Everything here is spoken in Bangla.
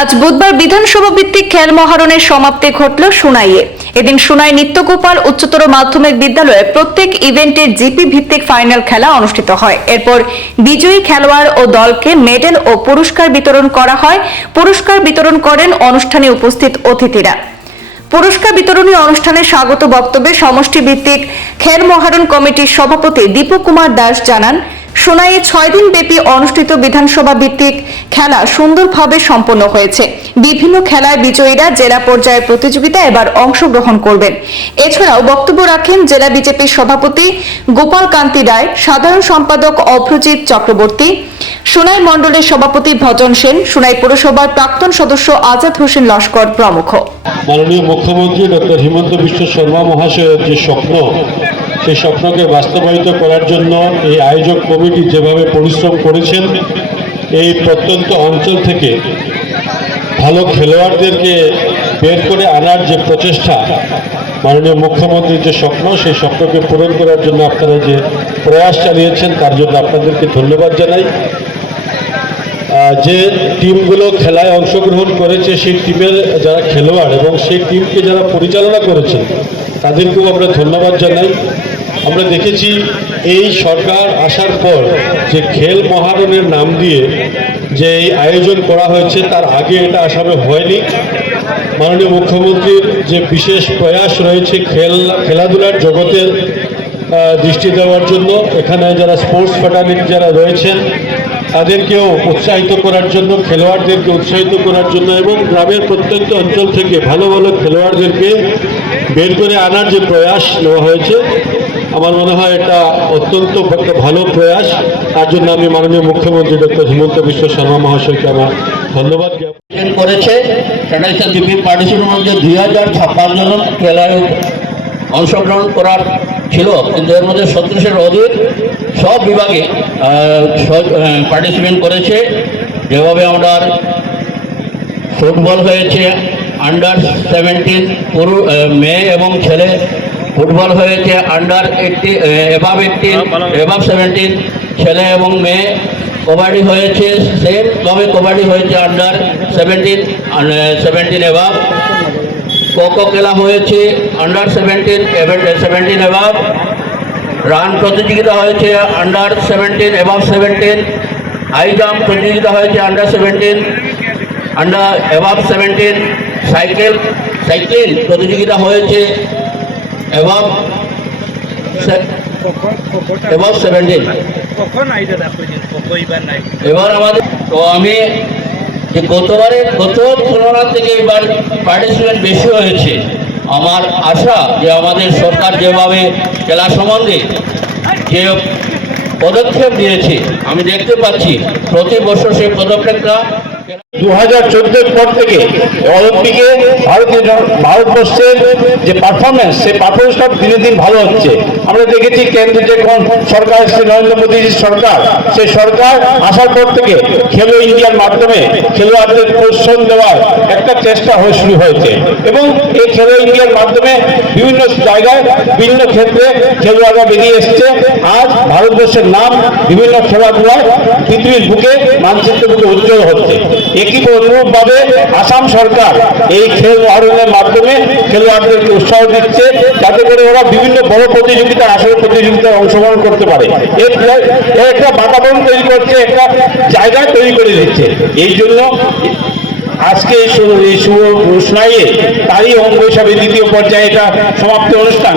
আজ বুধবার বিধানসভা ভিত্তিক খেল মহারণের সমাপ্তি ঘটল সোনাইয়ে। এদিন সোনাই নিত্যগোপাল উচ্চতর মাধ্যমিক বিদ্যালয়ে প্রত্যেক ইভেন্টের জিপি ভিত্তিক ফাইনাল খেলা অনুষ্ঠিত হয়। এরপর বিজয়ী খেলোয়াড় ও দলকে মেডেল ও পুরস্কার বিতরণ করা হয়। পুরস্কার বিতরণ করেন অনুষ্ঠানে উপস্থিত অতিথিরা। পুরস্কার বিতরণী অনুষ্ঠানে স্বাগত বক্তব্যে সমষ্টি ভিত্তিক খেল মহারণ কমিটির সভাপতি দীপক কুমার দাস জানান, সোনাইয়ে 6 দিন ব্যাপী অনুষ্ঠিত বিধানসভা ভিত্তিক খেলা সুন্দরভাবে সম্পন্ন হয়েছে। বিভিন্ন খেলায় বিজয়ীরা জেলা পর্যায়ের প্রতিযোগিতায় এবার অংশগ্রহণ করবেন। এছাড়াও বক্তব্য রাখেন জেলা বিজেপির সভাপতি গোপাল কান্তি রায়, সাধারণ সম্পাদক অভ্রজিৎ চক্রবর্তী, সোনাই মণ্ডলের সভাপতি ভজন সেন, সোনাই পৌরসভার প্রাক্তন সদস্য আজাদ হোসেন লস্কর প্রমুখ। মাননীয় মুখ্যমন্ত্রী ডক্টর হিমন্ত বিশ্ব শর্মা মহাশয়ের যে স্বপ্ন, সেই স্বপ্নকে বাস্তবায়িত করার জন্য এই আয়োজক কমিটি যেভাবে পরিশ্রম করেছেন, এই প্রত্যন্ত অঞ্চল থেকে ভালো খেলোয়াড়দেরকে বের করে আনার যে প্রচেষ্টা, মাননীয় মুখ্যমন্ত্রীর যে স্বপ্ন, সেই স্বপ্নকে পূরণ করার জন্য আপনারা যে প্রয়াস চালিয়েছেন, তার জন্য আপনাদেরকে ধন্যবাদ জানাই। যে টিমগুলো খেলায় অংশগ্রহণ করেছে, সেই টিমের যারা খেলোয়াড় এবং সেই টিমকে যারা পরিচালনা করেছেন, তাদেরকেও আমরা ধন্যবাদ জানাই। আমরা দেখেছি এই সরকার আসার পর যে খেল মহারণের নাম দিয়ে যে এই আয়োজন করা হয়েছে, তার আগে এটা আসামে হয়নি। মাননীয় মুখ্যমন্ত্রীর যে বিশেষ প্রয়াস রয়েছে খেলাধুলার জগতের দৃষ্টি দেওয়ার জন্য, এখানে যারা স্পোর্টস ফ্যাটার্নিটি যারা রয়েছেন তাদেরকেও উৎসাহিত করার জন্য, খেলোয়াড়দেরকে উৎসাহিত করার জন্য এবং গ্রামের প্রত্যন্ত অঞ্চল থেকে ভালো ভালো খেলোয়াড়দেরকে বের করে আনার যে প্রয়াস নেওয়া হয়েছে, আমার মনে হয় এটা অত্যন্ত একটা ভালো প্রয়াস। তার জন্য আমি মাননীয় মুখ্যমন্ত্রী ডক্টর হিমন্ত বিশ্ব শর্মা মহাশয়কে আমার ধন্যবাদ জ্ঞাপন করেছে। সেটা হচ্ছে জিপি পার্টিসিপেন্টের মধ্যে 2056 জন খেলায় অংশগ্রহণ করার ছিল, কিন্তু এর মধ্যে 37-এর অধিক সব বিভাগে পার্টিসিপেট করেছে। যেভাবে আমরা ফুটবল হয়েছে আন্ডার 17 মেয়ে এবং ছেলে, ফুটবল হয়েছে আন্ডার 18 এভাব 17 ছেলে এবং মেয়ে, কবাডি হয়েছে সেমভাবে কবাডি হয়েছে আন্ডার 17 এভাব, খো খেলা হয়েছে আন্ডার 17 এভাব, রান প্রতিযোগিতা হয়েছে আন্ডার 17 এভাব 17, হাই জাম্প প্রতিযোগিতা হয়েছে আন্ডার 17 এভাব 17, সাইকেল প্রতিযোগিতা হয়েছে এভাব 17। এবার আমাদের তো আমি যে গত তুলনার থেকে এবার পার্টিসিপেন্ট বেশি হয়েছে। আমার আশা যে আমাদের সরকার যেভাবে খেলা সম্বন্ধে যে পদক্ষেপ নিয়েছে, আমি দেখতে পাচ্ছি প্রতি বছর সেই পদক্ষেপটা 2014 পর থেকে অলিম্পিকে ভারতবর্ষের যে পারফরমেন্স, সেই পারফরমেন্সটা দিনে দিন ভালো হচ্ছে। আমরা দেখেছি কেন্দ্রে যে সরকার এসেছে, নরেন্দ্র মোদীজির সরকার, সেই সরকার আসার পর থেকে খেলো ইন্ডিয়ার মাধ্যমে খেলোয়াড়দের প্রশিক্ষণ দেওয়ার একটা চেষ্টা শুরু হয়েছে এবং এই খেলো ইন্ডিয়ার মাধ্যমে বিভিন্ন জায়গায় বিভিন্ন ক্ষেত্রে খেলোয়াড়রা বেরিয়ে এসছে। আজ ভারতবর্ষের নাম বিভিন্ন খেলাধুলায় পৃথিবীর বুকে, মানচিত্রের বুকে উজ্জ্বল হচ্ছে। একই অনুরূপভাবে আসাম সরকার এই খেল মহারণের মাধ্যমে খেলোয়াড়দেরকে উৎসাহ দিচ্ছে, যাতে করে ওরা বিভিন্ন বড় প্রতিযোগিতা, আসল প্রতিযোগিতায় অংশগ্রহণ করতে পারে। এর একটা বাতাবরণ তৈরি করছে, একটা জায়গা তৈরি করে দিচ্ছে। এই জন্য আজকে সোনাইয়ে তারই অঙ্গ হিসাবে দ্বিতীয় পর্যায়ে এটা সমাপ্তি অনুষ্ঠান।